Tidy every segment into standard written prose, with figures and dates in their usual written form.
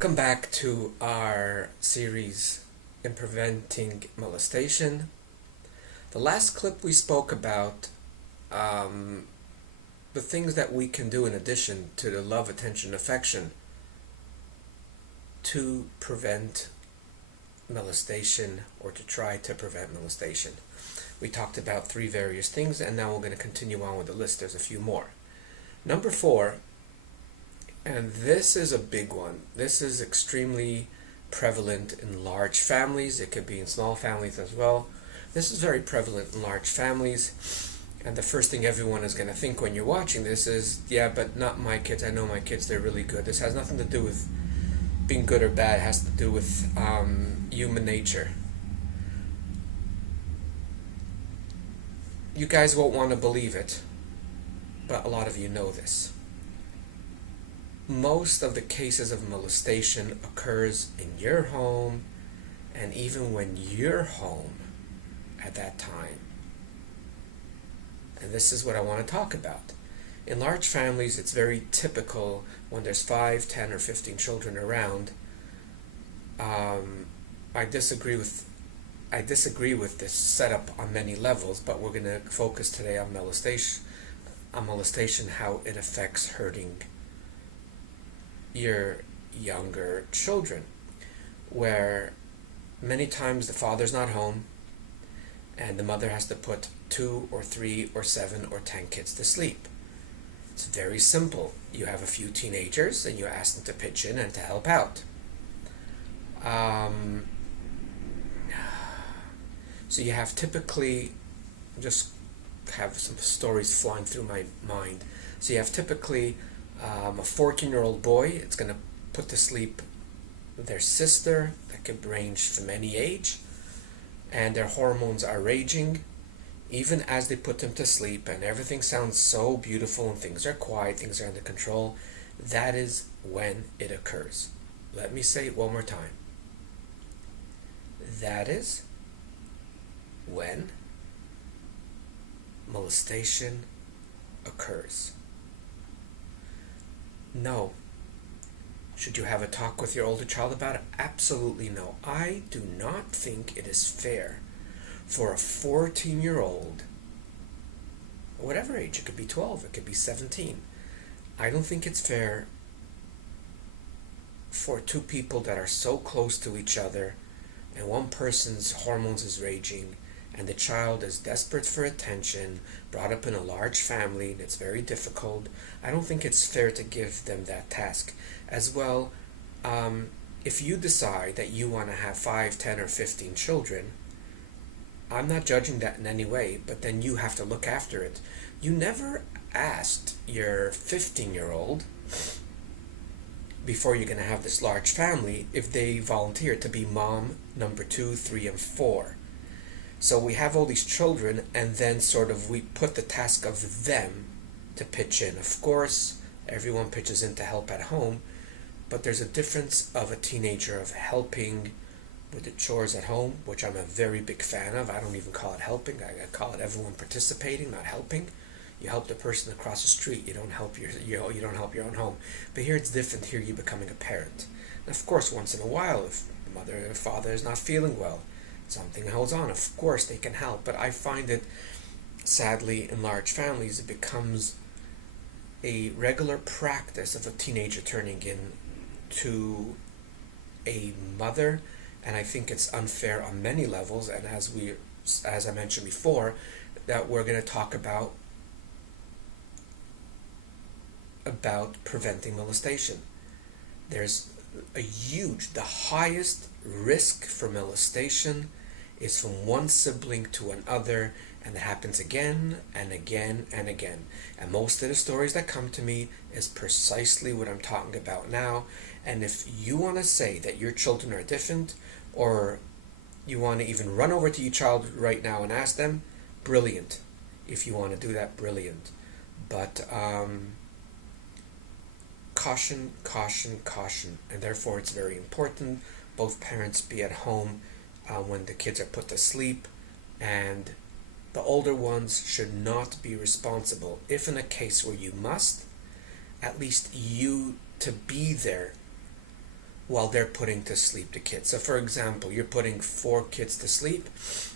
Welcome back to our series in preventing molestation. The last clip we spoke about the things that we can do in addition to the love, attention, affection to prevent molestation or to try to prevent molestation. We talked about three various things, and now we're going to continue on with the list. There's a few more. Number 4, and this is a big one. This is extremely prevalent in large families. It could be in small families as well. This is very prevalent in large families. And the first thing everyone is going to think when you're watching this is, yeah, but not my kids. I know my kids, they're really good. This has nothing to do with being good or bad. It has to do with human nature. You guys won't want to believe it, but a lot of you know this. Most of the cases of molestation occurs in your home, and even when you're home at that time. And this is what I want to talk about. In large families, it's very typical when there's 5, 10, or 15 children around. I disagree with this setup on many levels, but we're going to focus today on molestation, how it affects hurting your younger children, where many times the father's not home and the mother has to put 2 or 3 or 7 or 10 kids to sleep. It's very simple. You have a few teenagers and you ask them to pitch in and to help out. So you have typically, just have some stories flying through my mind. So you have typically a 14-year-old boy. It's going to put to sleep their sister, that could range from any age, and their hormones are raging even as they put them to sleep, and everything sounds so beautiful and things are quiet, things are under control. That is when it occurs. Let me say it one more time. That is when molestation occurs. No. Should you have a talk with your older child about it? Absolutely no. I do not think it is fair for a 14-year-old, whatever age, it could be 12, it could be 17. I don't think it's fair for two people that are so close to each other and one person's hormones is raging and the child is desperate for attention, brought up in a large family, and it's very difficult. I don't think it's fair to give them that task. As well, if you decide that you want to have 5, 10, or 15 children, I'm not judging that in any way, but then you have to look after it. You never asked your 15-year-old, before you're going to have this large family, if they volunteer to be mom number 2, 3, and 4. So we have all these children, and then sort of we put the task of them to pitch in. Of course, everyone pitches in to help at home, but there's a difference of a teenager of helping with the chores at home, which I'm a very big fan of. I don't even call it helping. I call it everyone participating, not helping. You help the person across the street. You don't help you don't help your own home. But here it's different. Here you're becoming a parent. And of course, once in a while, if the mother or father is not feeling well, something holds on, of course they can help. But I find it, sadly, in large families, it becomes a regular practice of a teenager turning into a mother, and I think it's unfair on many levels. And as I mentioned before, that we're going to talk about preventing molestation. There's the highest risk for molestation is from one sibling to another, and it happens again and again and again. And most of the stories that come to me is precisely what I'm talking about now. And if you want to say that your children are different, or you want to even run over to your child right now and ask them, brilliant. If you want to do that, brilliant. But caution, caution, caution. And therefore it's very important both parents be at home when the kids are put to sleep, and the older ones should not be responsible, if in a case where you must, at least you to be there while they're putting to sleep the kids. So for example, you're putting 4 kids to sleep,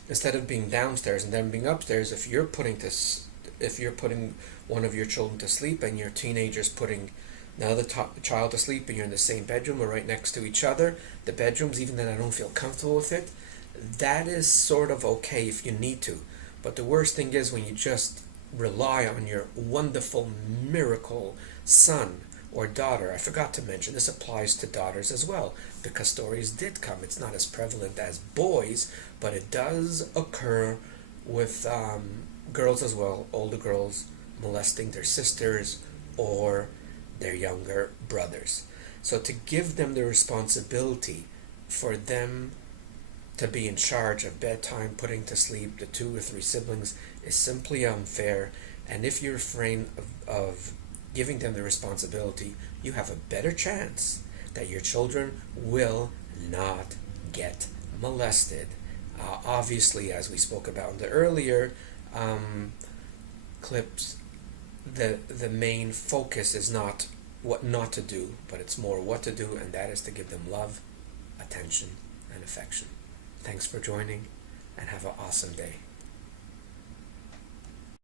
instead of being downstairs and them being upstairs, if you're putting one of your children to sleep and your teenager's putting another child to sleep and you're in the same bedroom or right next to each other, the bedrooms, even then I don't feel comfortable with it, that is sort of okay if you need to. But the worst thing is when you just rely on your wonderful miracle son or daughter. I forgot to mention this applies to daughters as well, because stories did come. It's not as prevalent as boys, but it does occur with girls as well, older girls molesting their sisters or their younger brothers. So to give them the responsibility for them to be in charge of bedtime, putting to sleep the 2 or 3 siblings is simply unfair. And if you're afraid of giving them the responsibility, you have a better chance that your children will not get molested. Obviously, as we spoke about in the earlier clips, the main focus is not what not to do, but it's more what to do, and that is to give them love, attention, and affection. Thanks for joining, and have an awesome day.